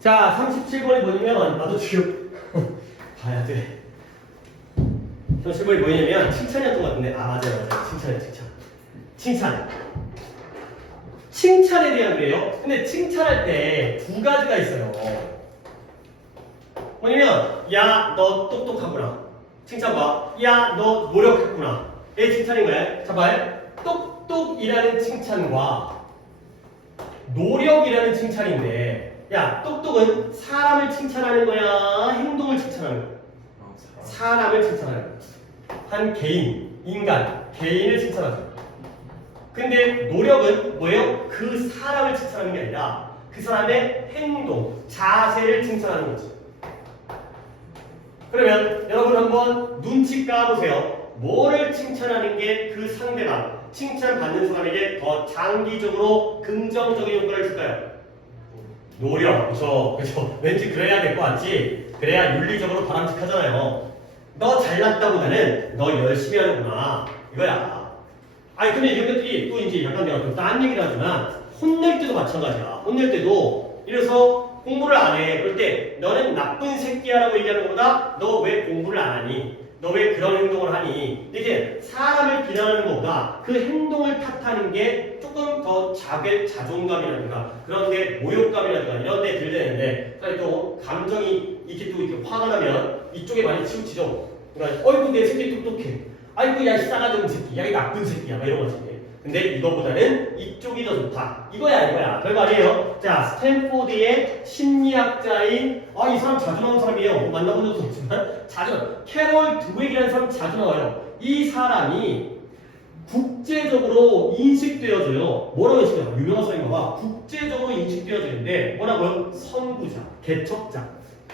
자, 37번이 뭐냐면 나도 지금 봐야 돼. 37번이 뭐냐면 칭찬이었던 것 같은데 맞아요. 칭찬. 칭찬에 대한 거예요. 근데 칭찬할 때 두 가지가 있어요. 뭐냐면 야, 너 똑똑하구나. 칭찬과 야, 너 노력했구나. 이게 칭찬인 거야. 자, 봐요. 똑똑이라는 칭찬과 노력이라는 칭찬인데, 야, 똑똑은 사람을 칭찬하는 거야, 행동을 칭찬하는 거야? 사람을 칭찬하는 거야. 한 개인, 인간, 개인을 칭찬하죠. 근데 노력은 뭐예요? 그 사람을 칭찬하는 게 아니라 그 사람의 행동, 자세를 칭찬하는 거지. 그러면 여러분 한번 눈치 까보세요. 뭐를 칭찬하는 게 그 상대방, 칭찬받는 사람에게 더 장기적으로 긍정적인 효과를 줄까요? 노력. 그렇죠. 왠지 그래야 될 것 같지? 그래야 윤리적으로 바람직하잖아요. 너 잘났다보다는 너 열심히 하는구나. 이거야. 아니 근데 이런 것들이 또 이제 약간 내가 좀 딴 얘기를 하지만 혼낼 때도 마찬가지야. 혼낼 때도 이래서 공부를 안 해. 그럴 때 너는 나쁜 새끼야라고 얘기하는 것보다 너 왜 공부를 안 하니? 너 왜 그런 행동을 하니? 이렇게 사람을 비난하는 것보다 그 행동을 탓하는 게 조금 더 자존감이라든가 그런 게 모욕감이라든가 이런 데 들리는데 또 감정이 이렇게 또 이렇게 화가 나면 이쪽에 많이 치우치죠. 그러니까 어이구 내 새끼 똑똑해. 아이고 야 싸가지 없는 새끼. 야 이 나쁜 새끼야. 막 이런 거지. 근데 이거보다는 이쪽이 더 좋다. 이거야. 별거 아니에요. 자, 스탠포드의 심리학자인 이 사람 자주 나오는 사람이에요. 만나본 적도 없지만 자주 캐롤 드웨이라는 사람 자주 나와요. 이 사람이 국제적으로 인식되어져요. 뭐라고 인식돼요? 유명한 사람인가 봐. 국제적으로 인식되어지는데 뭐라고요? 선구자, 개척자.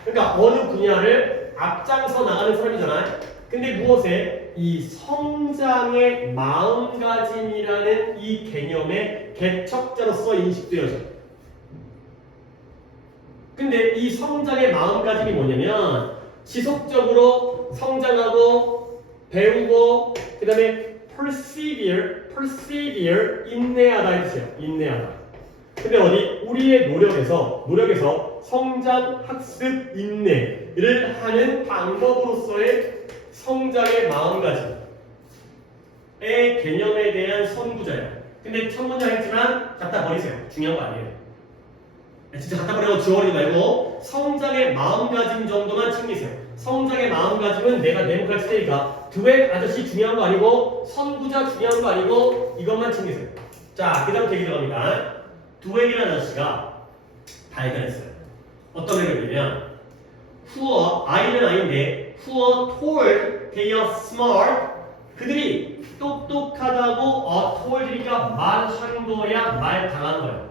그러니까 어느 분야를 앞장서 나가는 사람이잖아요. 근데 무엇에? 이 성장의 마음가짐이라는 이 개념의 개척자로서 인식되어져요. 근데 이 성장의 마음가짐이 뭐냐면 지속적으로 성장하고 배우고 그 다음에 persevere, 인내하다 해주세요. 인내하다. 근데 우리의 노력에서 성장, 학습, 인내를 하는 방법으로서의 성장의 마음가짐의 개념에 대한 선구자예요. 근데 첫 문장 했지만 갖다 버리세요. 중요한 거 아니에요. 진짜 갖다 버리고 지워버리지 말고 성장의 마음가짐 정도만 챙기세요. 성장의 마음가짐은 내가 내목할 테니까 드웩 아저씨 중요한 거 아니고 선구자 중요한 거 아니고 이것만 챙기세요. 자, 그 다음 대기 들어갑니다. 드웩이라는 아저씨가 발견했어요. 어떤 애들이냐면 아이는 아이인데 who told they are smart 그들이 똑똑하다고 told니까 말한 거야 말당한 거야.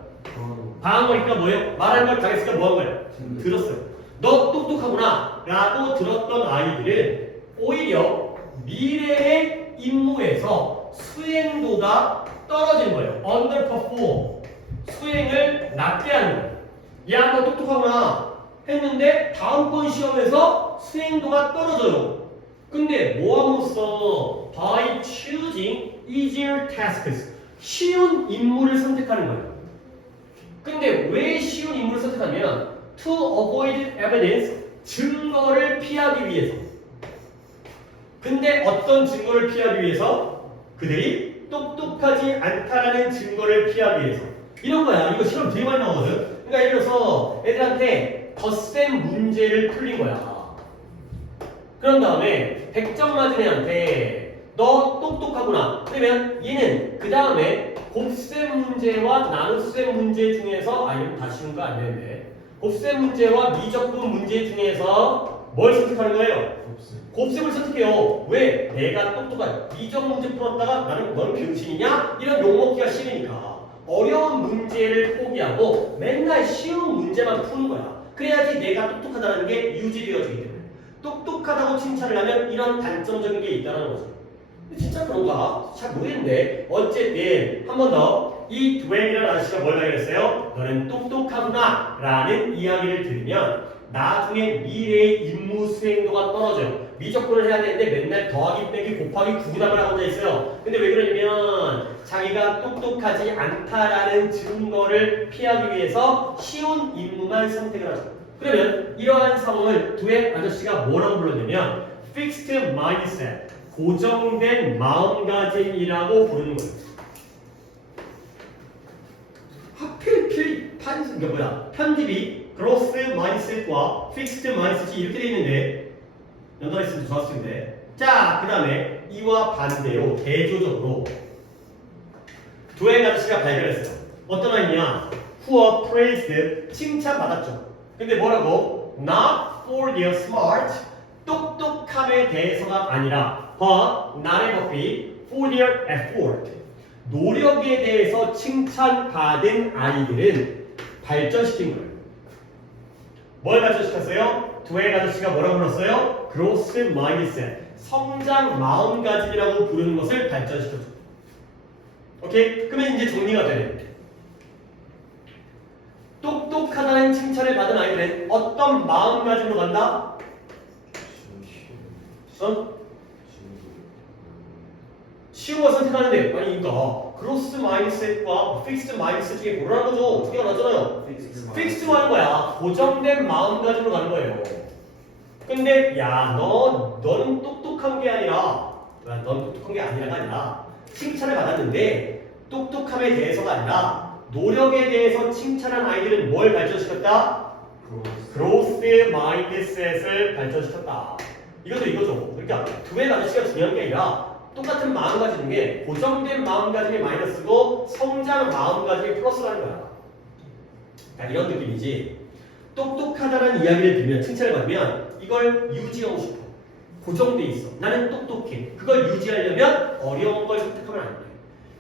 당한 거니까 뭐예요? 말한 걸 당했으니까 뭐 한 거예요? 들었어요. 너 똑똑하구나 라고 들었던 아이들은 오히려 미래의 임무에서 수행도가 떨어지는 거예요. underperform 수행을 낮게 하는 거예요. 야, 너 똑똑하구나 했는데 다음번 시험에서 수행도가 떨어져요. 근데 뭐함으로써 by choosing easier tasks 쉬운 임무를 선택하는 거예요. 근데 왜 쉬운 임무를 선택하냐면 to avoid evidence 증거를 피하기 위해서. 근데 어떤 증거를 피하기 위해서? 그들이 똑똑하지 않다라는 증거를 피하기 위해서. 이런 거야. 이거 실험 되게 많이 나오거든. 그러니까 예를 들어서 애들한테 덧셈 문제를 풀린 거야. 그런 다음에 100점 맞은 애한테 너 똑똑하구나. 그러면 얘는 그 다음에 곱셈 문제와 나눗셈 문제 중에서 이건 다 쉬운 거 안 되는데 곱셈 문제와 미적분 문제 중에서 뭘 선택하는 거예요? 곱셈을 선택해요. 왜? 내가 똑똑한 미적 문제 풀었다가 나는 넌 병신이냐? 이런 욕먹기가 싫으니까 어려운 문제를 포기하고 맨날 쉬운 문제만 푸는 거야. 그래야지 내가 똑똑하다는 게 유지되어지기 때문에. 똑똑하다고 칭찬을 하면 이런 단점적인 게 있다는 거죠. 진짜 그런가? 잘 모르겠는데 어쨌든 한 번 더 이 드웩이라는 아저씨가 뭘 발견했어요? 너는 똑똑하구나 라는 이야기를 들으면 나중에 미래의 임무 수행도가 떨어져요. 미적분을 해야 되는데 맨날 더하기 빼기 곱하기 구분함을 하고 앉아 있어요. 근데 왜 그러냐면 자기가 똑똑하지 않다라는 증거를 피하기 위해서 쉬운 임무만 선택을 하죠. 그러면 이러한 상황을 두의 아저씨가 뭐라고 불렀냐면 fixed mindset, 고정된 마음가짐이라고 부르는 거예요. 하필 편집이 growth mindset과 fixed mindset이 이렇게 돼 있는데 연달아 있으면 좋았을 텐데. 자, 그 다음에 이와 반대로 대조적으로 두의 아저씨가 발견했어요. 어떤 아이냐? who praised, 칭찬받았죠. 근데 뭐라고? Not for their smart, 똑똑함에 대해서가 아니라 but not happy for their effort, 노력에 대해서 칭찬받은 아이들은 발전시킨 거예요. 뭘 발전시켰어요? 두의 아저씨가 뭐라고 불렀어요? growth mindset, 성장 마음가짐이라고 부르는 것을 발전시켰죠. 오케이? 그러면 이제 정리가 되네. 똑똑하다는 칭찬을 받은 아이들은 어떤 마음가짐으로 간다? 쉬운 걸 선택하는데 아니 그러니까 그로스 마인드셋과 픽스드 마인드셋 중에 고르라는 거죠. 어떻게 나왔잖아요. 픽스드로 하는 거야. 고정된 마음가짐으로 가는 거예요. 근데 야 너는 똑똑한 게 아니라 넌 똑똑한 게 아니라가 아니라 칭찬을 받았는데 똑똑함에 대해서가 아니라 노력에 대해서 칭찬한 아이들은 뭘 발전시켰다? 그로스 마인드셋을 발전시켰다. 이것도 이거죠. 그러니까 두의 아저씨가 중요한 게 아니라 똑같은 마음가짐인 게 고정된 마음가짐이 마이너스고 성장 마음가짐이 플러스라는 거야. 그러니까 이런 느낌이지. 똑똑하다는 이야기를 들으면 칭찬을 받으면 이걸 유지하고 싶어. 고정돼 있어. 나는 똑똑해. 그걸 유지하려면 어려운 걸 선택하면 안 돼.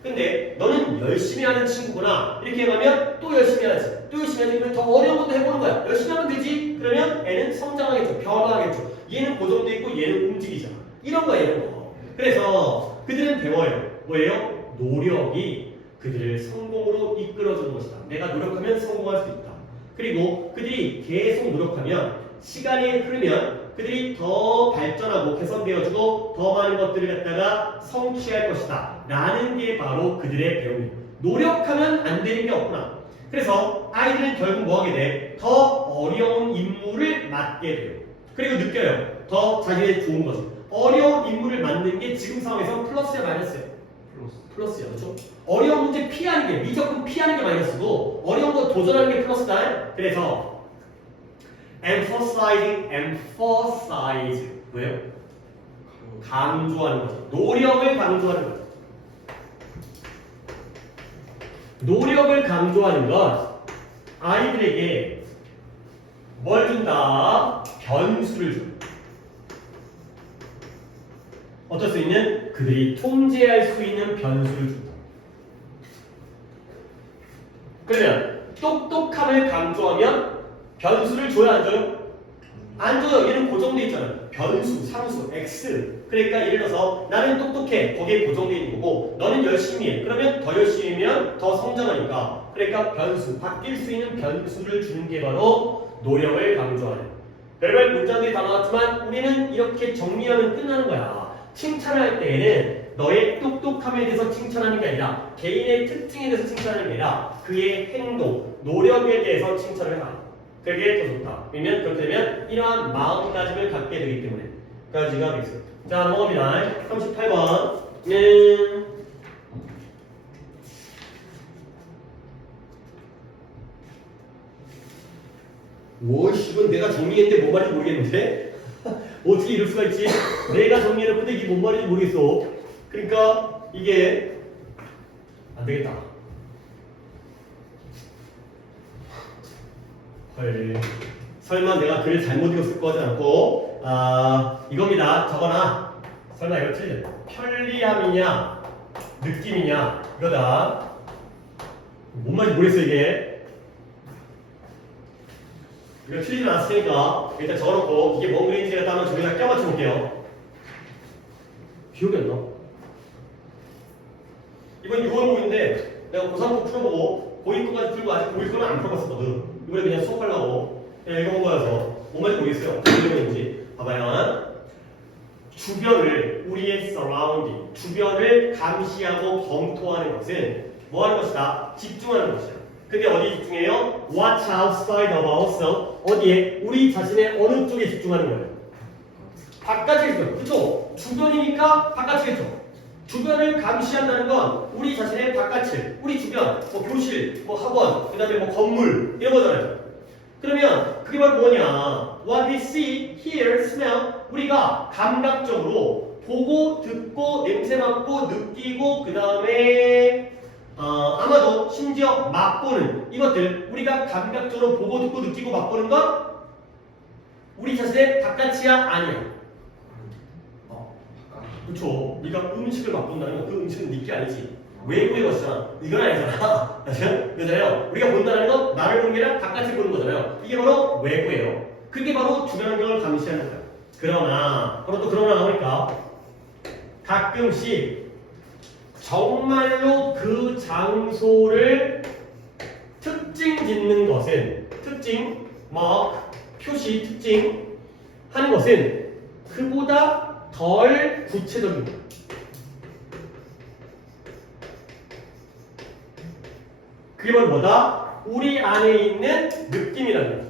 근데 너는 열심히 하는 친구구나. 이렇게 해가면 또 열심히 하지. 또 열심히 하지. 그러면 더 어려운 것도 해보는 거야. 열심히 하면 되지. 그러면 애는 성장하겠죠. 변화하겠죠. 얘는 고정돼 있고 얘는 움직이잖아. 이런 거야, 이런 거. 그래서 그들은 배워요. 뭐예요? 노력이 그들을 성공으로 이끌어주는 것이다. 내가 노력하면 성공할 수 있다. 그리고 그들이 계속 노력하면 시간이 흐르면 그들이 더 발전하고 개선되어지고 더 많은 것들을 갖다가 성취할 것이다. 라는 게 바로 그들의 배움이에요. 노력하면 안 되는 게 없구나. 그래서 아이들은 결국 뭐 하게 돼? 더 어려운 임무를 맡게 돼요. 그리고 느껴요. 더 자기의 좋은 거죠. 어려운 임무를 맡는 게 지금 상황에서 플러스야 마이너스야? 플러스야. 그렇죠? 어려운 문제 피하는 게 미적분 피하는 게 마이너스고 어려운 거 도전하는 게 플러스다. 그래서 emphasize 뭐예요? 강조하는 거죠. 노력을 강조하는 거죠. 노력을 강조하는 건 아이들에게 뭘 준다? 변수를 줘. 어떨 수 있는? 그들이 통제할 수 있는 변수를 준다. 그러면 똑똑함을 강조하면 변수를 줘야 안 줘요? 안 줘요. 얘는 고정돼 있잖아요. 변수, 상수, x. 그러니까 예를 들어서 나는 똑똑해. 거기에 고정돼 있는 거고 너는 열심히 해. 그러면 더 열심히 하면 더 성장하니까. 그러니까 변수, 바뀔 수 있는 변수를 주는 게 바로 노력을 강조하는. 별별 문장들이 다 나왔지만 우리는 이렇게 정리하면 끝나는 거야. 칭찬을 할 때에는 너의 똑똑함에 대해서 칭찬하는 게 아니라 개인의 특징에 대해서 칭찬하는 게 아니라 그의 행동, 노력에 대해서 칭찬을 해라. 그게 더 좋다. 왜냐면 그렇게 되면 이러한 마음가짐을 갖게 되기 때문에 까지가 되겠습니다. 자, 넘어갑니다. 38번. 오이씨, 이건 내가 정리했는데 뭔 말인지 모르겠는데? 어떻게 이럴 수가 있지? 내가 정리해놓는데 이게 뭔 말인지 모르겠어. 그러니까 이게 안 되겠다. 헐. 설마 내가 글을 잘못 읽었을 거지 않고 이겁니다. 적어놔. 설마 이거 틀려. 편리함이냐 느낌이냐 이거다. 뭔 말인지 모르겠어 이게. 이거 틀리지 않았으니까 일단 적어놓고 이게 뭔 그림인지 갖다 한번 저기다 껴맞춰 볼게요. 기억이 안 나. 이번 6월고인데 내가 고3거 풀어보고 고2거까지 풀고 아직 고1거는 안 풀어봤었거든. 이번에 그냥 수업하려고 그냥 읽어본 거여서 모르겠어요. 어떤 건지 봐봐요. 주변을 우리의 surrounding, 주변을 감시하고 검토하는 것은 뭐 하는 것이다? 집중하는 것이야. 근데 어디에 집중해요? Watch outside of ourselves. 어디에? 우리 자신의 어느 쪽에 집중하는 거예요? 바깥에 집중. 그쵸? 주변이니까 바깥이겠죠. 주변을 감시한다는 건 우리 자신의 바깥을, 우리 주변, 뭐 교실, 뭐 학원, 그 다음에 뭐 건물 이런 거잖아요. 그러면 그게 바로 뭐냐? What we see, hear, smell. 우리가 감각적으로 보고, 듣고, 냄새 맡고, 느끼고, 그 다음에 아마도 심지어 맛보는 이것들, 우리가 감각적으로 보고, 듣고, 느끼고, 맛보는 건 우리 자신의 바깥이야, 아니야? 그렇죠. 네가 음식을 맛본다는 건 그 음식은 네게 아니지. 외부의 것이잖아. 이건 아니잖아. 그잖아요. 우리가 본다는 건 나를 보는 게 아니라 바깥을 보는 거잖아요. 이게 바로 외부예요. 그게 바로 주변 환경을 감시하는 거야. 그러나 바로 또 그러나 나오니까 가끔씩 정말로 그 장소를 특징 짓는 것은 특징, 표시, 특징 하는 것은 그보다 덜 구체적입니다. 그게 바로 뭐다? 우리 안에 있는 느낌이라는 거죠.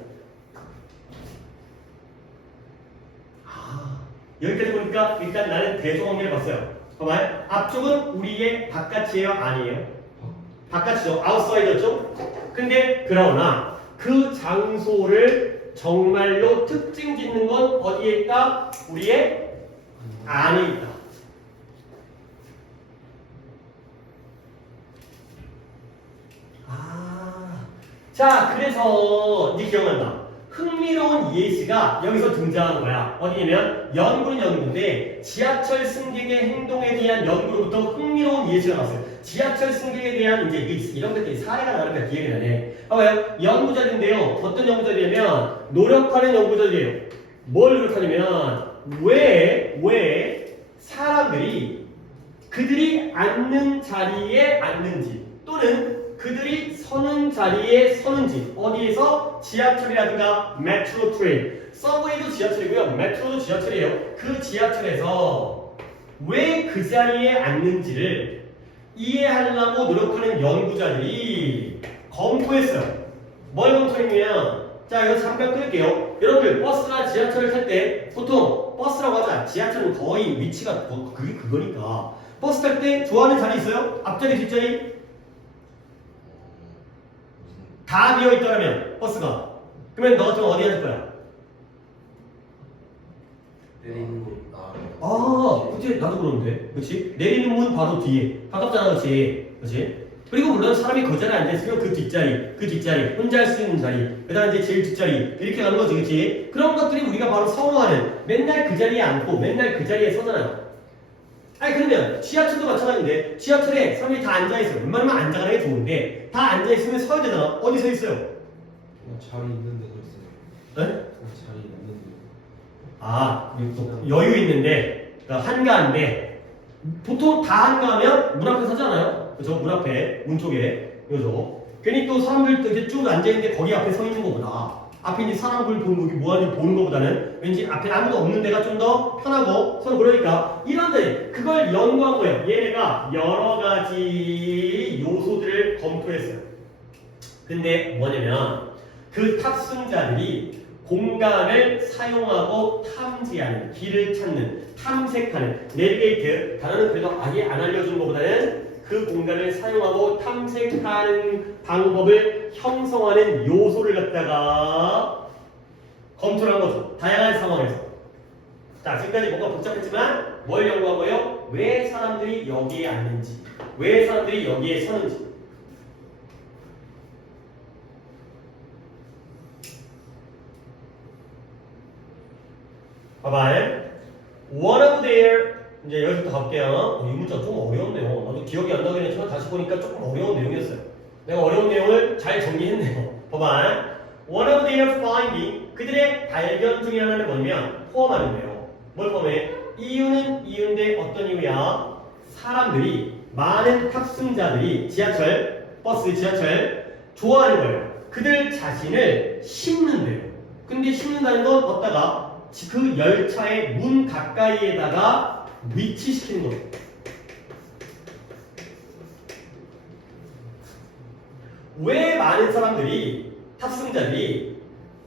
여기까지 보니까 일단 나는 대조관계를 봤어요. 봐봐요. 앞쪽은 우리의 바깥이에요? 아니에요? 바깥이죠. 아웃사이더죠? 근데 그러나 그 장소를 정말로 특징 짓는 건 어디에 있다? 우리의 안에 있다. 자, 그래서 이제 기억난다. 흥미로운 예시가 여기서 등장한 거야. 어디냐면 연구는 연구인데 지하철 승객의 행동에 대한 연구로부터 흥미로운 예시가 나왔어요. 지하철 승객에 대한 이제 이런 것들이 사례가 나오니까 기억이 나네. 봐봐요. 연구자들인데요. 어떤 연구자들이냐면 노력하는 연구자들이에요. 뭘 노력하냐면 왜 사람들이 그들이 앉는 자리에 앉는지 또는 그들이 서는 자리에 서는지 어디에서 지하철이라든가 메트로 트레인 서브웨이도 지하철이고요 메트로도 지하철이에요. 그 지하철에서 왜 그 자리에 앉는지를 이해하려고 노력하는 연구자들이 검토했어요. 뭘 검토했냐면 자 이거 잠깐 끌게요. 여러분들 버스나 지하철을 탈 때 보통 버스라고 하자. 지하철은 거의 위치가 그게 그거니까 버스 탈 때 좋아하는 자리 있어요? 앞자리 뒷자리? 다 비어있더라면 버스가 그러면 너 같으면 어디 앉을 거야? 내리는 곳. 그치 나도 그러는데 그치? 내리는 문 바로 뒤에 가깝잖아 그치? 그치? 그리고 물론 사람이 그 자리에 앉아있으면 그 뒷자리 혼자 할 수 있는 자리 그 다음에 이제 제일 뒷자리 이렇게 가는 거지 그치? 그런 것들이 우리가 바로 선호하는 맨날 그 자리에 앉고 맨날 그 자리에 서잖아요. 아니 그러면 지하철도 마찬가지인데 지하철에 사람들이 다 앉아있어요. 웬만하면 앉아가는 게 좋은데 다 앉아있으면 서야 되잖아. 어디 서 있어요? 자리 있는 데서 있어요. 네? 자리 있는 데. 또 여유 있는데 그러니까 한가한데 보통 다 한가하면 문 앞에 서잖아요. 그죠? 문 앞에 문 쪽에 그죠? 괜히 또 사람들 이렇게 쭉 앉아있는데 거기 앞에 서 있는 거보다 앞에 이제 사람들 보는 거 뭐하는지 보는 것보다는 왠지 앞에 아무도 없는 데가 좀 더 편하고 서로 그러니까 이런 데 그걸 연구한 거예요. 얘네가 여러 가지 요소들을 검토했어요. 근데 뭐냐면 그 탑승자들이 공간을 사용하고 탐지하는 길을 찾는 탐색하는 내비게이트 단어는 그래도 아예 안 알려준 것보다는 그 공간을 사용하고 탐색하는 방법을 형성하는 요소를 갖다가 검토를 한 거죠. 다양한 상황에서. 자, 지금까지 뭔가 복잡했지만 뭘 연구한 거예요? 왜 사람들이 여기에 앉는지, 왜 사람들이 여기에 서는지. 봐봐요. One of their 이제 여기부터 갈게요. 이 문자 좀 어려웠네요. 나도 기억이 안 나긴 했지만 다시 보니까 조금 어려운 내용이었어요. 내가 어려운 내용을 잘 정리했네요. 봐봐. One of their finding 그들의 발견 중에 하나는 뭐냐면 포함하는데요. 뭘 포함해? 이유는 이유인데 어떤 이유야? 사람들이 많은 탑승자들이 지하철, 버스, 지하철 좋아하는 거예요. 그들 자신을 심는데요. 근데 심는다는 건 어디다가 그 열차의 문 가까이에다가 위치시키는 거예요. 왜 많은 사람들이 탑승자들이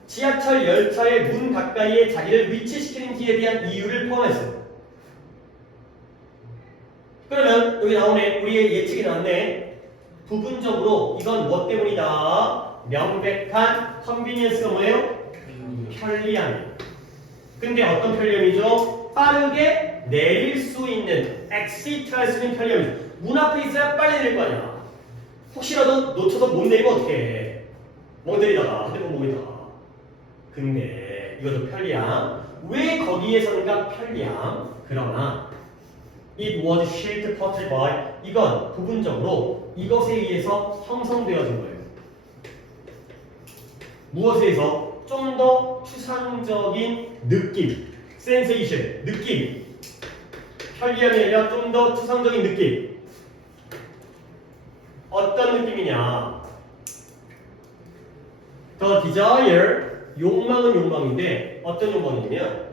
지하철 열차의 문 가까이에 자기를 위치시키는지에 대한 이유를 포함했어요. 그러면 여기 나오네. 우리의 예측이 나왔네. 부분적으로 이건 뭐 때문이다? 명백한 컨비니언스가 뭐예요? 편리함. 근데 어떤 편리함이죠? 빠르게 내릴 수 있는 엑시트 할 수 있는 편리함이죠. 문 앞에 있어야 빨리 내릴 거 아니야. 혹시라도 놓쳐서 못 내리면 어떡해. 멍 때리다가 핸드폰 보고 있다가. 근데 이것도 편리함. 왜 거기에 서는가 편리함. 그러나 It was shaped partly by 이건 부분적으로 이것에 의해서 형성되어진 거예요. 무엇에 의해서? 좀 더 추상적인 느낌, sensation, 느낌. 편리함이 아니라 좀 더 추상적인 느낌. 어떤 느낌이냐? The desire, 욕망은 욕망인데 어떤 욕망이냐면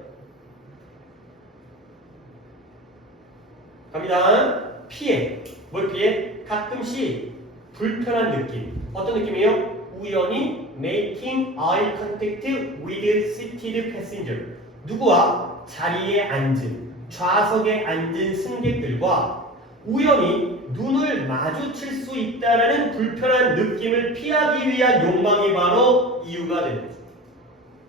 갑니다. 피해. 뭘 피해? 가끔씩 불편한 느낌. 어떤 느낌이에요? 우연히 making eye contact with seated passenger. 누구와? 자리에 앉은, 좌석에 앉은 승객들과 우연히 눈을 마주칠 수 있다라는 불편한 느낌을 피하기 위한 욕망이 바로 이유가 되는 거죠.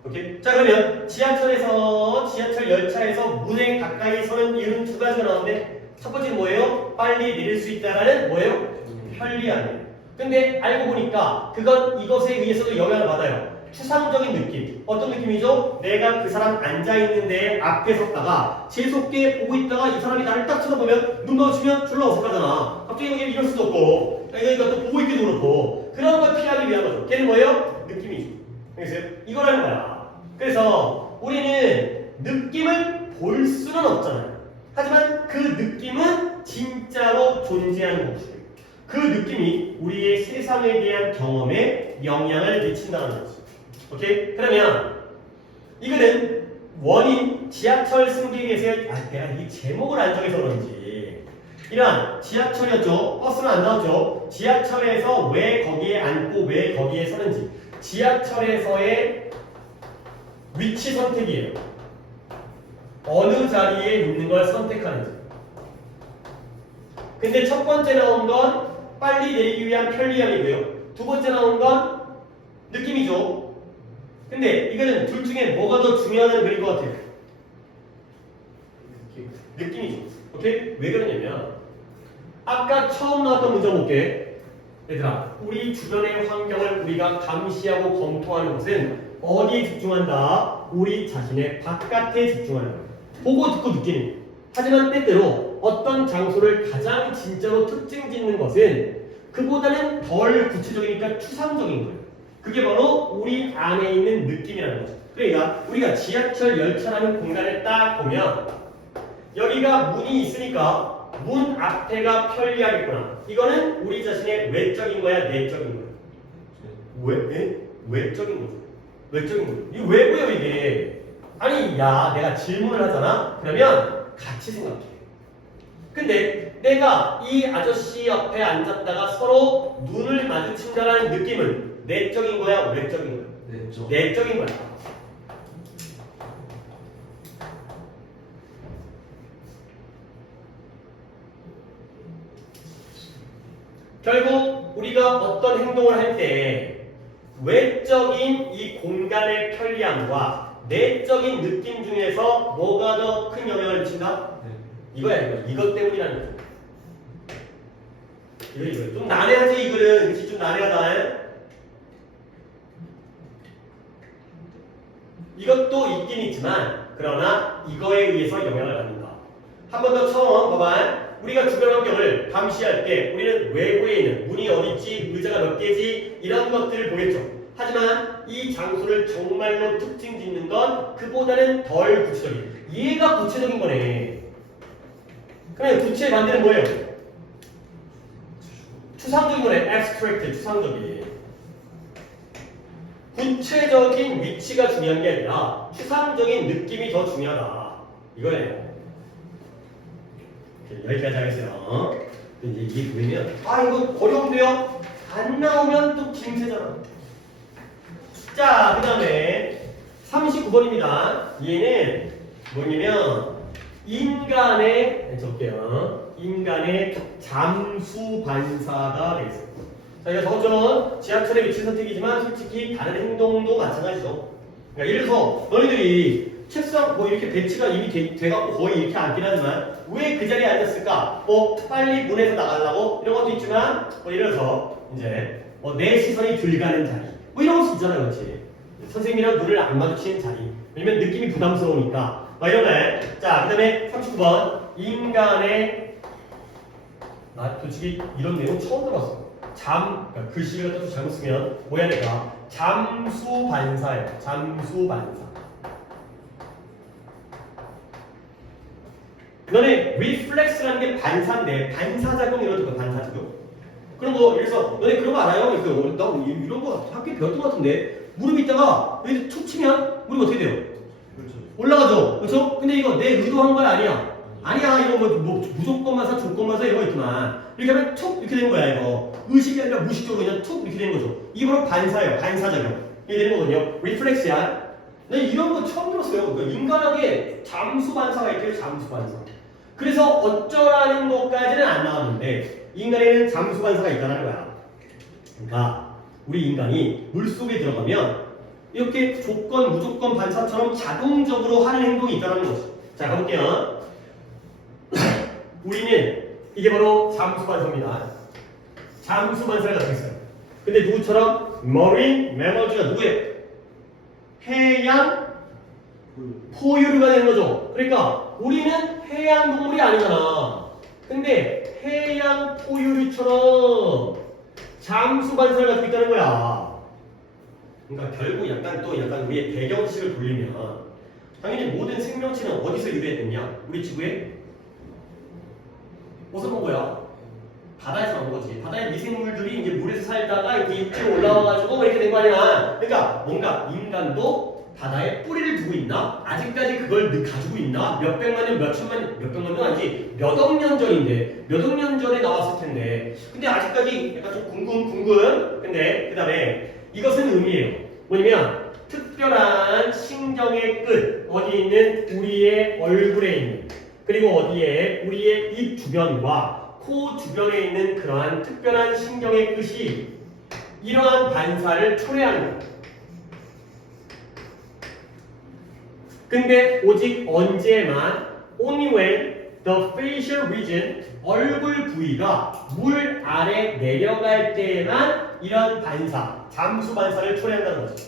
오케이? 자, 그러면 지하철 열차에서 문에 가까이 서는 이유는 두 가지가 나오는데 첫 번째는 뭐예요? 빨리 내릴 수 있다라는 뭐예요? 편리함이에요. 근데 알고 보니까 그건 이것에 의해서도 영향을 받아요. 추상적인 느낌. 어떤 느낌이죠? 내가 그 사람 앉아있는데 앞에 섰다가 재수없게 보고 있다가 이 사람이 나를 딱 쳐다보면 눈 마주치면 졸라 어색하잖아. 갑자기 여기 이럴 수도 없고 이거 또 보고 있기도 그렇고 그런 걸 피하기 위한 거죠. 걔는 뭐예요? 느낌이죠. 알겠어요? 이거라는 거야. 그래서 우리는 느낌을 볼 수는 없잖아요. 하지만 그 느낌은 진짜로 존재하는 것이에요. 그 느낌이 우리의 세상에 대한 경험에 영향을 미친다는 거죠. 오케이? 그러면 이거는 원인 지하철 승객에서의 내가 이 제목을 안 정해서 그런지 이런 지하철이었죠. 버스는 안 나왔죠. 지하철에서 왜 거기에 앉고 왜 거기에 서는지 지하철에서의 위치 선택이에요. 어느 자리에 있는 걸 선택하는지. 근데 첫 번째 나온 건 빨리 내리기 위한 편리함이고요. 두 번째 나온 건 느낌이죠. 근데 이거는 둘 중에 뭐가 더 중요하다는 글일 것 같아요? 느낌이죠. 오케이? 왜 그러냐면 아까 처음 나왔던 문제 볼게. 얘들아, 우리 주변의 환경을 우리가 감시하고 검토하는 것은 어디에 집중한다? 우리 자신의 바깥에 집중하는 거예요. 보고 듣고 느끼는 거예요. 하지만 때때로 어떤 장소를 가장 진짜로 특징 짓는 것은 그보다는 덜 구체적이니까 추상적인 거예요. 그게 바로 우리 안에 있는 느낌이라는 거죠. 그러니까 우리가 지하철 열차라는 공간을 딱 보면 여기가 문이 있으니까 문 앞에가 편리하겠구나. 이거는 우리 자신의 외적인 거야, 내적인 거야? 외적인 거죠. 외적인 거죠. 이게 왜 보여 이게? 아니, 야, 내가 질문을 하잖아. 그러면 같이 생각해. 근데 내가 이 아저씨 옆에 앉았다가 서로 눈을 마주친다라는 느낌은 내적인 거야, 외적인 거야? 내적인 거야. 결국 우리가 어떤 행동을 할 때 외적인 이 공간의 편리함과 내적인 느낌 중에서 뭐가 더 큰 영향을 미친다? 이거야, 이거. 이것 때문이라는 거야. 이거. 좀 난해하지, 이거는. 그치? 좀 난해하다. 이것도 있긴 있지만, 그러나 이거에 의해서 영향을 받는다. 한 번 더 처음 봐봐. 우리가 주변 환경을 감시할 때 우리는 외부에 있는 문이 어디 있지, 의자가 몇 개지, 이런 것들을 보겠죠. 하지만 이 장소를 정말로 특징 짓는 건 그보다는 덜 구체적인. 얘가 구체적인 거네. 그러면 구체의 반대는 뭐예요? 추상적인 거네. abstract, 추상적인. 구체적인 위치가 중요한 게 아니라 추상적인 느낌이 더 중요하다. 이거예요. 여기까지 하겠어요. 이제 이게 보이면 이거 어려운데요? 안 나오면 또 김새잖아. 자, 그 다음에 39번입니다. 얘는 뭐냐면 인간의 적게요. 인간의 잠수 반사가 되겠습니다. 자, 이거 저것처럼 지하철의 위치 선택이지만 솔직히 다른 행동도 마찬가지죠. 그러니까 예를 들어서 너희들이 책상 뭐 이렇게 배치가 이미 돼갖고 거의 이렇게 앉긴 하지만 왜 그 자리에 앉았을까? 빨리 문에서 나가려고 이런 것도 있지만 예를 들어서 이제 내 시선이 들가는 자리 이런 것도 있잖아요, 그렇지? 선생님이랑 눈을 안 마주치는 자리 왜냐면 느낌이 부담스러우니까 이런 말. 자, 그 다음에 39번 인간의 나 솔직히 이런 내용 처음 들어봤어. 그러니까 글씨를 갖다 잘못 쓰면 뭐야 내가 잠수 반사예요. 잠수 반사. 너네 reflex라는 게 반사인데 반사작용 이런 거 반사작용. 그런 거 그래서 너네 그런 거 알아요? 나 이런 거 학교에 배웠던 것 같은데 무릎 있다가 여기 툭 치면 무릎 어떻게 돼요? 그렇죠. 올라가죠. 그렇죠? 근데 이거 내 의도한 거야 아니야? 아니야. 이런 거 뭐 무조건만사 조건만사 이런 거 있구만. 이렇게 하면 툭 이렇게 되는 거야 이거. 의식이 아니라 무의식적으로 그냥 툭 이렇게 되는 거죠. 이게 바로 반사예요. 반사작용. 이게 되는 거거든요. 리플렉스야. 나 이런 거 처음 들었어요. 그 인간에게 잠수 반사가 있대요. 잠수 반사. 그래서 어쩌라는 것까지는 안 나왔는데 인간에는 잠수 반사가 있다는 거야. 그러니까 우리 인간이 물속에 들어가면 이렇게 조건, 무조건 반사처럼 자동적으로 하는 행동이 있다는 거지. 자, 가볼게요. 우리는 이게 바로 잠수 반사입니다. 잠수 반사를 가지고 있어요. 근데 누구처럼? Marine Mammals가 누구예요? 해양 포유류가 되는 거죠. 그러니까 우리는 해양 동물이 아니잖아. 근데 해양 포유류처럼 잠수 반사를 가지고 있다는 거야. 그러니까 결국 약간 우리의 배경식을 돌리면 당연히 모든 생명체는 어디서 유래했느냐? 우리 지구에 어디서 온 거야? 바다에서 나온 거지. 바다의 미생물들이 이제 물에서 살다가 이제 육지로 올라와가지고 이렇게 된 거 아니야? 그러니까 뭔가 인간도 바다에 뿌리를 두고 있나? 아직까지 그걸 가지고 있나? 몇백만 년, 몇백만 년 아니지 몇억 년 전인데 몇억 년 전에 나왔을 텐데 근데 아직까지 약간 좀 궁금 근데 그 다음에 이것은 의미예요. 뭐냐면 특별한 신경의 끝 어디 있는 우리의 얼굴에 있는 그리고 어디에 우리의 입 주변과 코 주변에 있는 그러한 특별한 신경의 끝이 이러한 반사를 초래하는 거예요. 근데 오직 언제만 only when the facial region 얼굴 부위가 물 아래 내려갈 때에만 이런 반사, 잠수 반사를 초래한다는 거죠.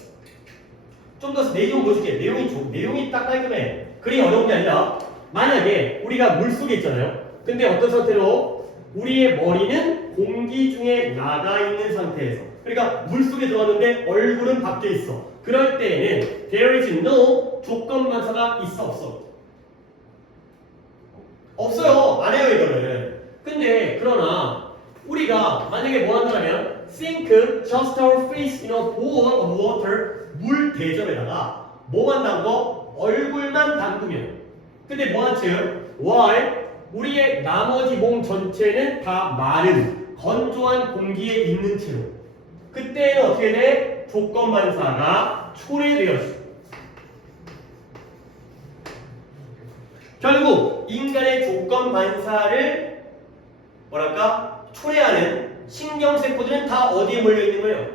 좀 더 내용 보여줄게. 내용이 딱 깔끔해. 그리 어려운 게 아니라 만약에 우리가 물 속에 있잖아요. 근데 어떤 상태로 우리의 머리는 공기 중에 나가 있는 상태에서 그러니까 물 속에 들어왔는데 얼굴은 밖에 있어. 그럴 때에는 there is no 조건 반사가 있어 없어? 없어요. 안 해요 이거는. 근데 그러나 우리가 만약에 뭐 한다면 think just our face in a bowl of water 물 대접에다가 뭐 한다는 거? 얼굴만 담그면 근데 뭐한 즉 while 우리의 나머지 몸 전체는 다 마른 건조한 공기에 있는 채로 그때는 어떻게 돼? 조건 반사가 초래되었어. 결국 인간의 조건 반사를 뭐랄까 초래하는 신경세포들은 다 어디에 몰려 있는 거예요?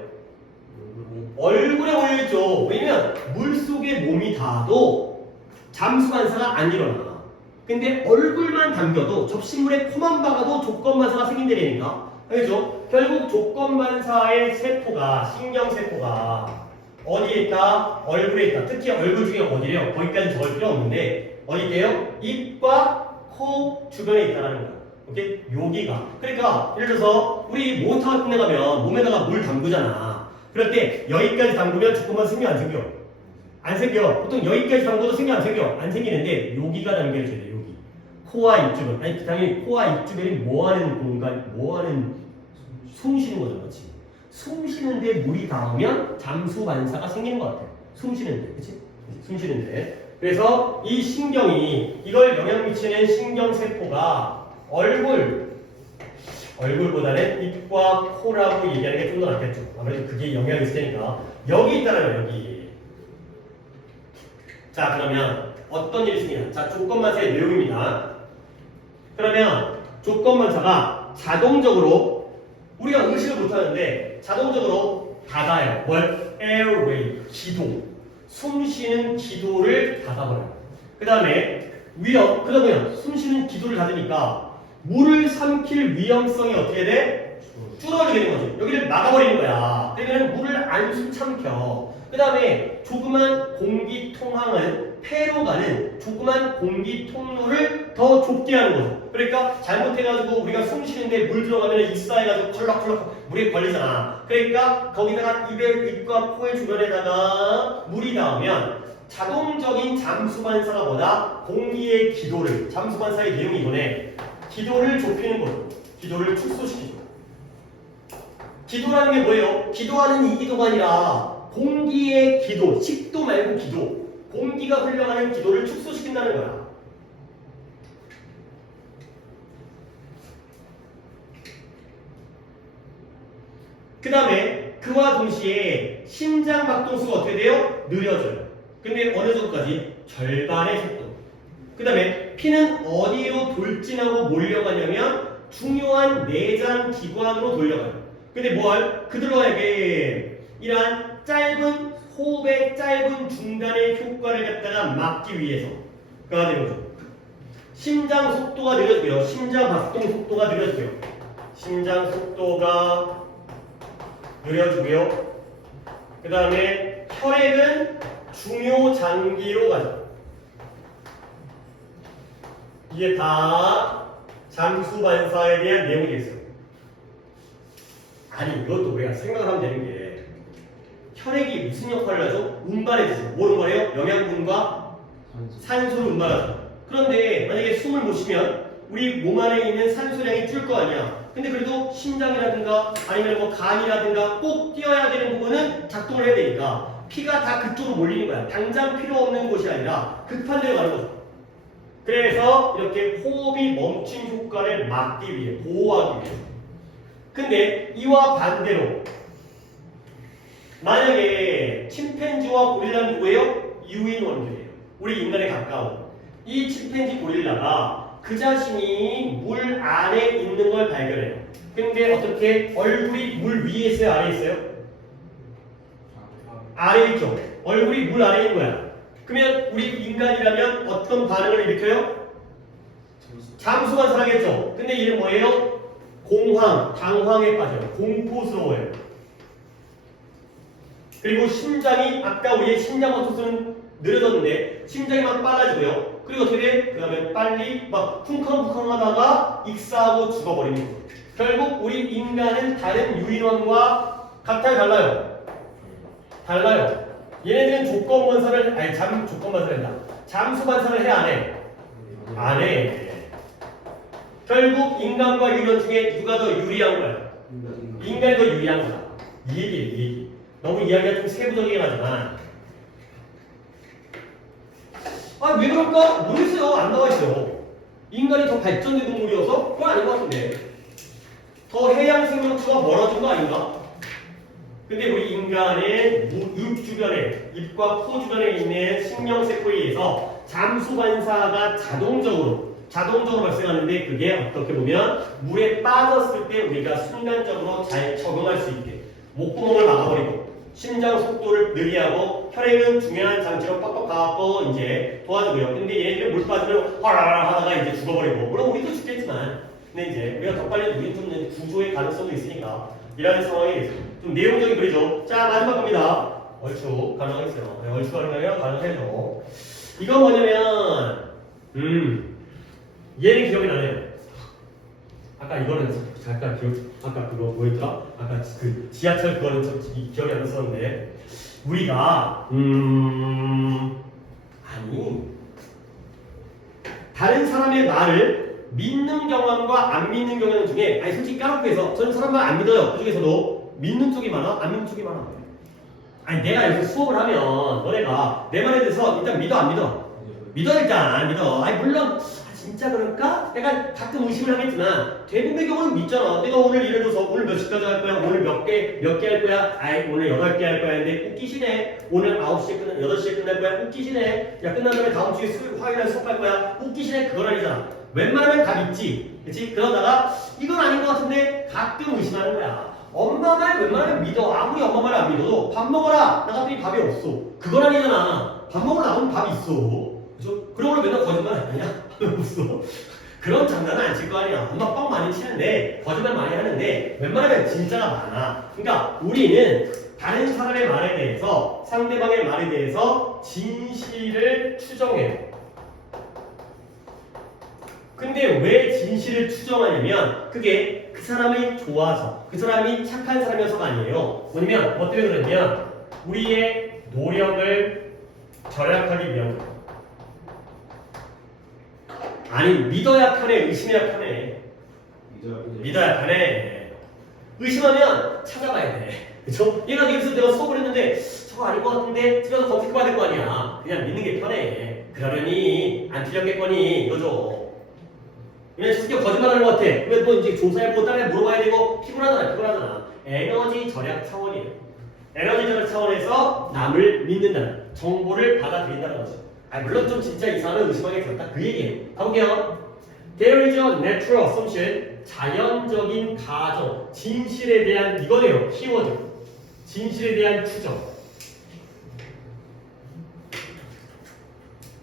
얼굴에 몰려 있죠. 왜냐면 물 속에 몸이 닿아도 잠수 반사가 안 일어나. 근데 얼굴만 담겨도 접시물에 코만 박아도 조건 반사가 생긴다니까. 알겠죠? 결국 조건 반사의 세포가 신경세포가 어디에 있다? 얼굴에 있다. 특히 얼굴 중에 어디래요? 거기까지 적을 필요 없는데 어디 있대요? 입과 코 주변에 있다는 거야. 오케이? 여기가. 그러니까 예를 들어서 우리 모터 같은 데 가면 몸에다가 물 담그잖아. 그럴 때 여기까지 담그면 조건 반사 생겨 안 생겨? 안 생겨. 보통 여기까지 담궈도 생겨 안 생겨? 안 생기는데 여기가 담겨져야 돼. 여기. 코와 입 주변. 아니 당연히 코와 입 주변이 뭐하는 공간, 뭐하는 숨 쉬는 거잖아. 그렇지? 숨 쉬는데 물이 닿으면 잠수 반사가 생기는 것 같아요. 숨 쉬는데, 그렇지? 숨 쉬는데. 그래서 이 신경이 이걸 영향 미치는 신경세포가 얼굴보다는 입과 코라고 얘기하는 게 좀 더 낫겠죠. 아무래도 그게 영향이 있을 테니까. 여기 있다라요, 여기. 자, 그러면 어떤 일이 생기냐. 자, 조건반사의 내용입니다. 그러면 조건반사가 자동적으로 우리가 의식을 못하는데 자동적으로 닫아요. 뭘? airway, 기도. 숨 쉬는 기도를 닫아버려요. 그 다음에 그러면 숨 쉬는 기도를 닫으니까 물을 삼킬 위험성이 어떻게 돼? 줄어들게 되는 거지. 여기를 막아버리는 거야. 그러면 물을 안 숨참켜. 그 다음에 조그만 공기 통항은 폐로 가는 조그만 공기 통로를 더 좁게 하는 거죠. 그러니까 잘못해가지고 우리가 숨 쉬는데 물 들어가면 익사해가지고 컬럭컬럭 물에 걸리잖아. 그러니까 거기다가 입과 코의 주변에다가 물이 닿으면 자동적인 잠수 반사가 뭐다? 공기의 기도를, 잠수 반사의 내용이 이거네. 기도를 좁히는 거죠. 기도를 축소시키죠. 기도라는 게 뭐예요? 기도하는 이 기도가 아니라 공기의 기도, 식도 말고 기도, 공기가 흘러가는 기도를 축소시킨다는 거야. 그 다음에 그와 동시에 심장 박동수가 어떻게 돼요? 느려져요. 근데 어느 정도까지? 절반의 속도. 그 다음에 피는 어디로 돌진하고 몰려가냐면 중요한 내장 기관으로 돌려가요. 근데 그들로에게 이러한 짧은 호흡의 짧은 중단의 효과를 갖다가 막기 위해서가 되는 거죠. 심장 속도가 느려지고요. 심장 박동 속도가 느려지고요. 심장 속도가 느려지고요. 그 다음에 혈액은 중요 장기로 가죠. 이게 다 잠수 반사에 대한 내용이겠어요. 아니 이것도 우리가 생각을 하면 되는 게 혈액이 무슨 역할을 하죠? 운반해주죠. 뭘 운반해요? 영양분과 산소를 운반하죠. 그런데 만약에 숨을 못 쉬면 우리 몸 안에 있는 산소량이 줄 거 아니야. 근데 그래도 심장이라든가 아니면 뭐 간이라든가 꼭 뛰어야 되는 부분은 작동을 해야 되니까 피가 다 그쪽으로 몰리는 거야. 당장 필요 없는 곳이 아니라 급한 데로 가는 거죠. 그래서 이렇게 호흡이 멈춘 효과를 막기 위해, 보호하기 위해. 근데 이와 반대로 만약에 침팬지와 고릴라는 누구예요? 유인원들이에요. 우리 인간에 가까운. 이 침팬지 고릴라가 그 자신이 물 안에 있는 걸 발견해요. 근데 어떻게 얼굴이 물 위에 있어요? 아래에 있어요? 아래에 있죠. 얼굴이 물 아래에 있는 거야. 그러면 우리 인간이라면 어떤 반응을 일으켜요? 잠수 반사하겠죠. 근데 이는 뭐예요? 공황, 당황에 빠져요. 공포스러워요. 그리고 심장이 아까 우리의 심장 박동수는 느려졌는데 심장이 막 빨라지고요. 그리고 어떻게 돼? 그 다음에 빨리 막 쿵쾅쿵쾅 하다가 익사하고 죽어버리는 거예요. 결국 우리 인간은 다른 유인원과 같아요? 달라요? 달라요. 얘네들은 조건반사를 조건반사를 한다. 잠수반사를 해? 안 해? 안 해. 결국 인간과 유인원 중에 누가 더 유리한 거야? 인간이 더 유리한 거야. 이 얘기. 너무 이야기가 좀 세부적이긴 하지만 왜 그럴까? 모르겠어요. 안 나와 있어요. 인간이 더 발전된 동물이어서? 그건 아닌 것 같은데. 더 해양 생명체가 멀어진 거 아닌가? 근데 우리 인간의 입 주변에, 입과 코 주변에 있는 신경세포에 의해서 잠수 반사가 자동적으로 발생하는데 그게 어떻게 보면 물에 빠졌을 때 우리가 순간적으로 잘 적응할 수 있게 목구멍을 막아버리고 심장 속도를 느리게 하고 혈액은 중요한 장치로 빡빡 가고 이제 도와주고요. 근데 얘네들이 물 빠지면 화라라 하다가 이제 죽어버리고 물론 우리도 죽겠지만 근데 이제 우리가 더 빨리 우리 좀 구조의 가능성도 있으니까 이라는 상황이 좀 내용적인 글이죠. 자 마지막 겁니다. 얼추 가능하겠어요. 네, 얼추 가능해요. 이건 뭐냐면 얘는 기억이 나네요. 아까 이거는 아까 그거 뭐였더라? 아까 그 지하철 그거는 기억이 안 났었는데 우리가 아니 다른 사람의 말을 믿는 경험과 안 믿는 경험 중에 솔직히 까놓고 해서 저는 사람 말 안 믿어요. 그 중에서도 믿는 쪽이 많아? 안 믿는 쪽이 많아? 아니 내가 여기서 수업을 하면 너네가 내 말에 대해서 일단 믿어 안 믿어? 믿어 일단 안 믿어. 아니 물론 진짜 그럴까? 내가 가끔 의심을 하겠지만 대부분의 경우는 믿잖아. 내가 오늘 예를 들어서 오늘 몇 시까지 할 거야? 오늘 몇 개 할 거야? 아이 오늘 8개 할 거야 했는데 웃기시네. 오늘 9시에 끝나 8시에 끝날 거야? 웃기시네. 야 끝난 다음에 다음 주에 수요일 화요일에 수업할 거야? 웃기시네. 그건 아니잖아. 웬만하면 다 믿지. 그치? 그러다가 이건 아닌 것 같은데 가끔 의심하는 거야. 엄마 말 웬만하면 믿어. 아무리 엄마 말 안 믿어도 밥 먹어라. 나갔더니 밥이 없어. 그건 아니잖아. 밥 먹으러 나오면 밥이 있어. 그죠? 그러고 맨날 거짓말 아니냐? 없어. 그런 장난은 안 칠 거 아니야. 엄마 뻥 많이 치는데 거짓말 많이 하는데 웬만하면 진짜가 많아. 그러니까 우리는 다른 사람의 말에 대해서 상대방의 말에 대해서 진실을 추정해요. 근데 왜 진실을 추정하냐면 그게 그 사람이 좋아서 그 사람이 착한 사람이어서가 아니에요. 뭐냐면 뭐 때문에 그러냐면 우리의 노력을 절약하기 위한 거예요. 아니 믿어야 편해 의심해야 편해. 믿어야 편해. 의심하면 찾아봐야 돼. 그쵸? 얘가 여기서 내가 수업을 했는데 저거 아닌 것 같은데 집에서 검색해봐야 될 거 아니야. 그냥 믿는 게 편해. 그러려니 안 틀렸겠거니 이거죠. 그냥 진짜 거짓말하는 것 같아. 그러면 또 이제 조사해보고 딸에 물어봐야 되고 피곤하잖아. 에너지 절약 차원이에요. 에너지 절약 차원에서 남을 믿는다는 정보를 받아들인다는 거죠. 물론 좀 진짜 이 사람은 의심하게 되었다 그 얘기예요. 가볼게요. There is a natural assumption. 자연적인 가정. 진실에 대한 이거네요. 키워드. 진실에 대한 추정.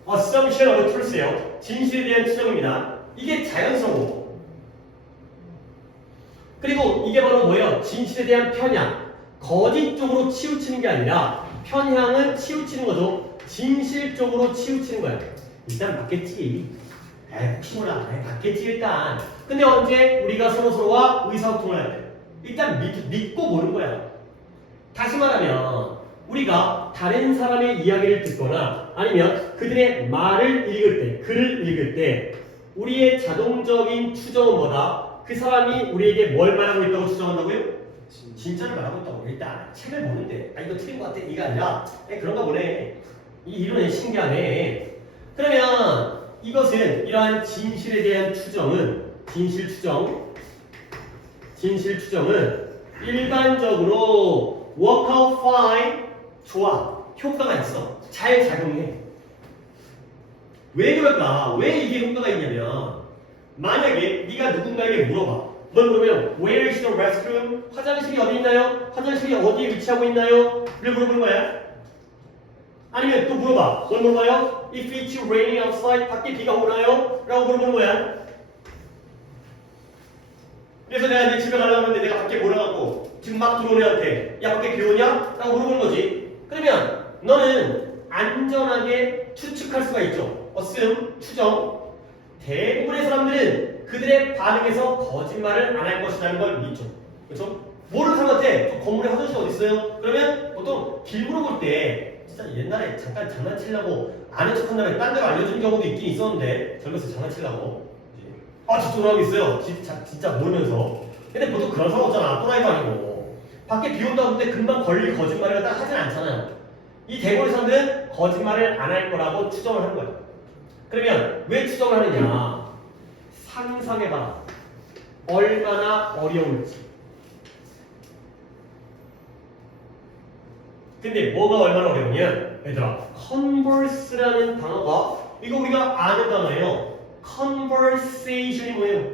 Assumption of truth예요. 진실에 대한 추정입니다. 이게 자연스러워. 그리고 이게 바로 뭐예요? 진실에 대한 편향. 거짓 쪽으로 치우치는 게 아니라 편향은 치우치는 거죠. 진실 쪽으로 치우치는 거야. 일단 맞겠지. 혹시 몰라. 맞겠지 일단. 근데 언제 우리가 서로서로와 의사소통을 해야 돼? 일단 믿고 보는 거야. 다시 말하면 우리가 다른 사람의 이야기를 듣거나 아니면 그들의 말을 읽을 때, 글을 읽을 때 우리의 자동적인 추정은 뭐다? 그 사람이 우리에게 뭘 말하고 있다고 추정한다고요? 진짜를 말하고 있다고. 일단 책을 보는데 이거 틀린 것 같아. 이게 아니라 그런가 보네. 이 이론이 신기하네. 그러면 이것은 이러한 진실에 대한 추정은 진실 추정은 일반적으로 work out fine 좋아 효과가 있어 잘 작용해. 왜 그럴까? 왜 이게 효과가 있냐면 만약에 네가 누군가에게 물어봐. 뭘 물으면 Where is the restroom? 화장실이 어디 있나요? 화장실이 어디에 위치하고 있나요? 를 물어보는 거야. 아니면 또 물어봐. 뭘 물어봐요? If it's raining outside, 밖에 비가 오나요? 라고 물어보는 거야. 그래서 내가 이제 집에 가려고 하는데 내가 밖에 몰아갖고 지금 막 들어오는 애한테 야 밖에 비 오냐? 라고 물어보는 거지. 그러면 너는 안전하게 추측할 수가 있죠. assume, 추정. 대부분의 사람들은 그들의 반응에서 거짓말을 안 할 것이라는 걸 믿죠. 그렇죠? 모르는 사람한테 건물에 화장실 어디 있어요? 그러면 보통 길 물어볼 때 진짜 옛날에 잠깐 장난치려고 아는 척한 다음에 딴 데로 알려주는 경우도 있긴 있었는데 젊어서 장난치려고 저 또라이가 있어요. 진짜 모르면서. 근데 보통 그런 사람 없잖아. 또라이도 아니고 밖에 비 온다고 근데 금방 걸릴 거짓말을 갖다 하진 않잖아요. 이 대부분의 사람들은 거짓말을 안 할 거라고 추정을 하는 거예요. 그러면 왜 추정을 하느냐? 상상해봐라. 얼마나 어려울지. 근데 뭐가 얼마나 어려우냐? 얘들아, converse라는 단어가 이거 우리가 아는 단어예요. conversation이 뭐예요?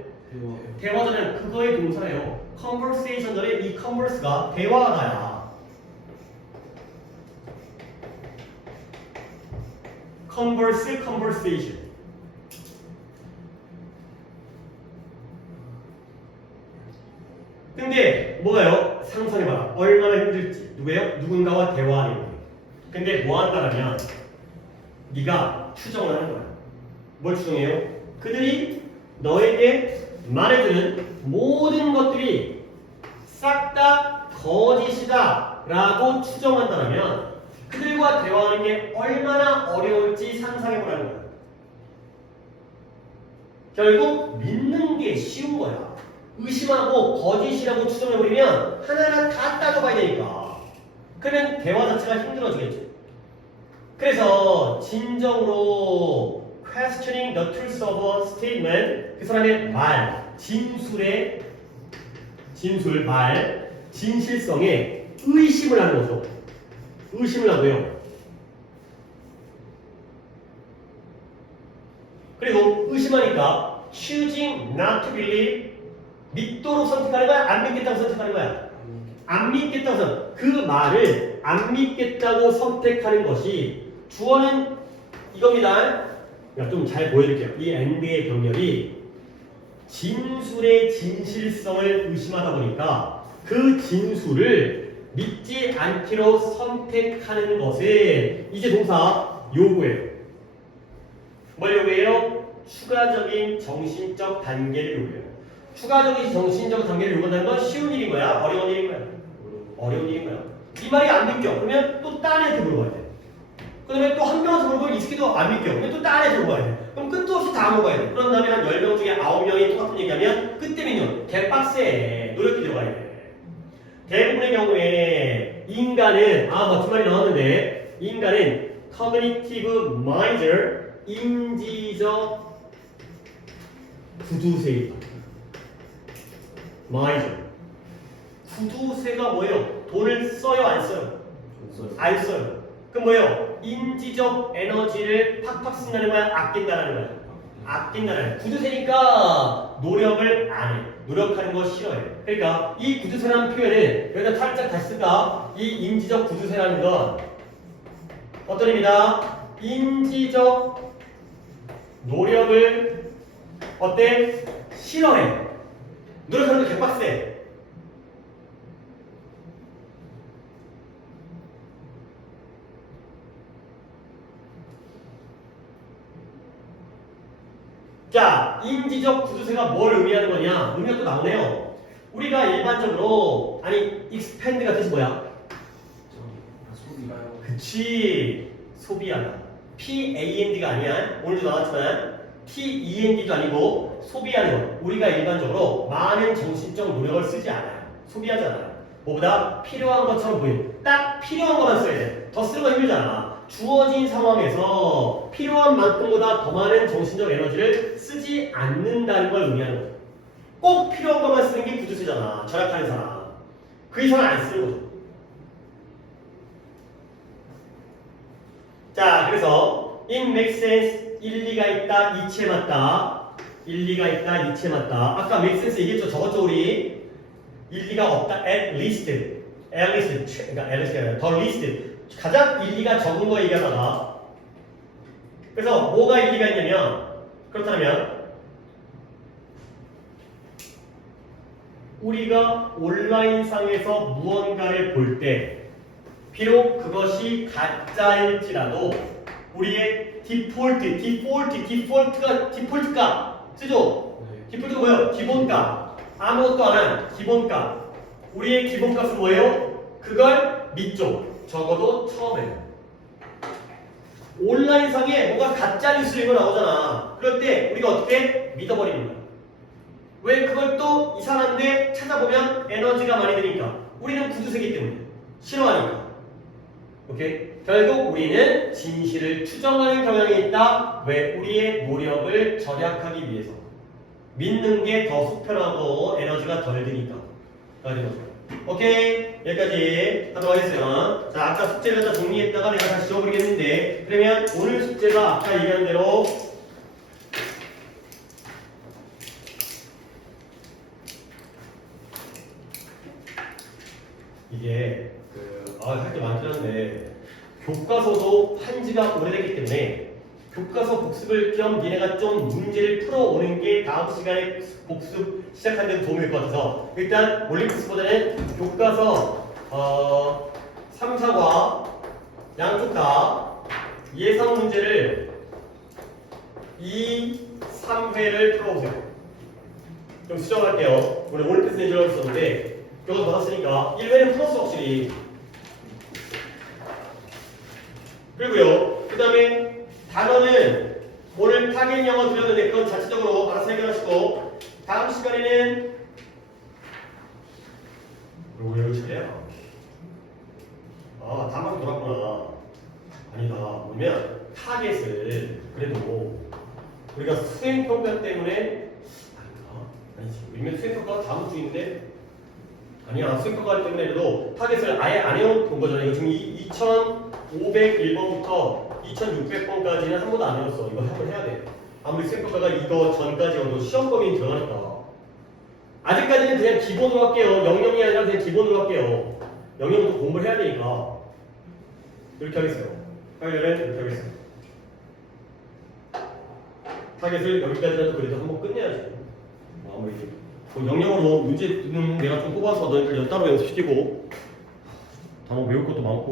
대화잖아요. 그거의 동사예요. conversation들의 이 converse가 대화하다야. converse, conversation. 근데 뭐가요? 상상해봐라. 얼마나 힘들지. 누구예요? 누군가와 대화하는 거예요. 근데 뭐 한다면 네가 추정을 하는 거야. 뭘 추정해요? 그들이 너에게 말해주는 모든 것들이 싹 다 거짓이다 라고 추정한다면 그들과 대화하는 게 얼마나 어려울지 상상해보라는 거야. 결국 믿는 게 쉬운 거야. 의심하고 거짓이라고 추정해버리면 하나하나 다 따져봐야 되니까. 그러면 대화 자체가 힘들어지겠죠. 그래서 진정으로 questioning the truth of a statement, 그 사람의 말, 진실성에 의심을 하는 거죠. 의심을 하고요. 그리고 의심하니까 choosing not to believe, 믿도록 선택하는 거야? 안 믿겠다고 선택하는 거야? 안 믿겠다고 선택. 그 말을 안 믿겠다고 선택하는 것이 주어는 이겁니다. 좀 잘 보여드릴게요. 이 and의 병렬이 진술의 진실성을 의심하다 보니까 그 진술을 믿지 않기로 선택하는 것은 이제 동사 요구예요. 뭘 요구해요? 추가적인 정신적 단계를 요구해요. 추가적인 정신적 단계를 요구한다는 건 쉬운 일인 거야? 어려운 일인 거야? 어려운 일인 거야. 이 말이 안 믿겨. 그러면 또 딴 애한테 물어봐야 돼. 그 다음에 또 한 명한테 물어보면 이 새끼도 안 믿겨. 그러면 또 딴 애한테 물어봐야 돼. 그럼 끝도 없이 다 물어봐야 돼. 그런 다음에 한 10명 중에 9명이 똑같은 얘기하면 그때면요 개빡세. 노력이 들어가야 돼. 대부분의 경우에 인간은 멋진 말이 나왔는데 인간은 cognitive miser, 인지적 구두쇠. miser. 구두쇠가 뭐예요? 돈을 써요, 안 써요? 안 써요. 그럼 뭐예요? 인지적 에너지를 팍팍 쓴다는 거야? 아낀다는 거야? 아낀다는 거야. 구두쇠니까 노력을 안 해. 노력하는 거 싫어해. 그러니까 이 구두쇠라는 표현을 여기다 살짝 다시 쓸까? 이 인지적 구두쇠라는 건 어떤 의미다? 인지적 노력을 어때? 싫어해. 노력하는 거 개빡세. 자, 인지적 구두쇠가 뭘 의미하는 거냐? 의미가 또 나오네요. 우리가 일반적으로 expand가 뜻이 뭐야? 소비가요. 그치, 소비하다. PAND가 아니야. 오늘도 나왔지만 TEND도 아니고 소비하는 거. 우리가 일반적으로 많은 정신적 노력을 쓰지 않아요. 소비하지 않아요. 뭐보다 필요한 것처럼 보이는. 딱 필요한 것만 써야 돼. 더 쓰는 거 힘들잖아. 주어진 상황에서 필요한 만큼보다 더 많은 정신적 에너지를 쓰지 않는다는 걸 의미하는 거죠. 꼭 필요한 것만 쓰는 게 구두쇠잖아. 절약하는 사람. 그 이상은 안 쓰는 거죠. 자, 그래서 it makes sense, 일리가 있다, 이치에 맞다. 일리가 있다, 이치에 맞다. 아까 make sense 얘기했죠. 적었죠, 우리. 일리가 없다, at least, 그러니까 at least, 더 least. 가장 일리가 적은 거 얘기하다가 그래서 뭐가 일리가 있냐면 그렇다면 우리가 온라인상에서 무언가를 볼 때 비록 그것이 가짜일지라도 우리의 디폴트가 쓰죠? 디폴트가 뭐예요? 기본값. 아무것도 안 한 기본값. 우리의 기본값은 뭐예요? 그걸 믿죠. 적어도 처음에 온라인상에 뭐가 가짜 뉴스 이거 나오잖아. 그럴 때 우리가 어떻게 믿어버리는 거야. 왜? 그걸 또 이상한데 찾아보면 에너지가 많이 드니까. 우리는 구두쇠기 때문에 싫어하니까. 오케이? 결국 우리는 진실을 추정하는 경향이 있다. 왜? 우리의 노력을 절약하기 위해서. 믿는 게 더 속편하고 에너지가 덜 드니까. 오케이? 여기까지 하도록 하겠어요. 자, 아까 숙제를 다 정리했다가 내가 다시 지워버리겠는데, 그러면 오늘 숙제가 아까 얘기한 대로 이게 할 게 많긴 한데 교과서도 한 지가 오래됐기 때문에 교과서 복습을 겸 니네가 좀 문제를 풀어오는 게 다음 시간에 복습 시작하는 데 도움이 될 것 같아서 일단 올림픽스보다는 교과서 3, 4과 양쪽 다 예상 문제를 2, 3회를 풀어보세요. 좀 수정할게요. 오늘 올림픽스 내주려고 했었는데 교과서 받았으니까 1회는 풀었어 확실히. 그리고요, 그 다음에 단어는 오늘 타겟 영어 드렸는데 그건 자체적으로 알아서 해결하시고 다음 시간에는 그리고 왜 차례야? 아, 단방에 돌았구나. 아니다. 뭐냐면 타겟을 그래도 우리가 수행평가 때문에 아닌가? 아니지. 왜냐면 수행평가가 다음 주인데 아니야. 수행평가 때문에도 타겟을 아예 안 해놓은 거잖아. 이거 지금 2501번부터 2600번까지는 한 번도 안 해놨어. 이거 한 번 해야 돼. 아무리 수행평가가 이거 전까지여도 시험 범위에 들어가니까. 아직까지는 그냥 기본으로 할게요. 영영이 아니라 그냥 기본으로 할게요. 영영도 공부를 해야 되니까. 이렇게 하겠어요. 파일을 이렇게 하겠어요. 타겟을 여기까지라도 그래도 한번 끝내야지. 뭐 아무리 영영으로 문제는 내가 좀 뽑아서 너희들 따로 연습시키고 단어 외울 것도 많고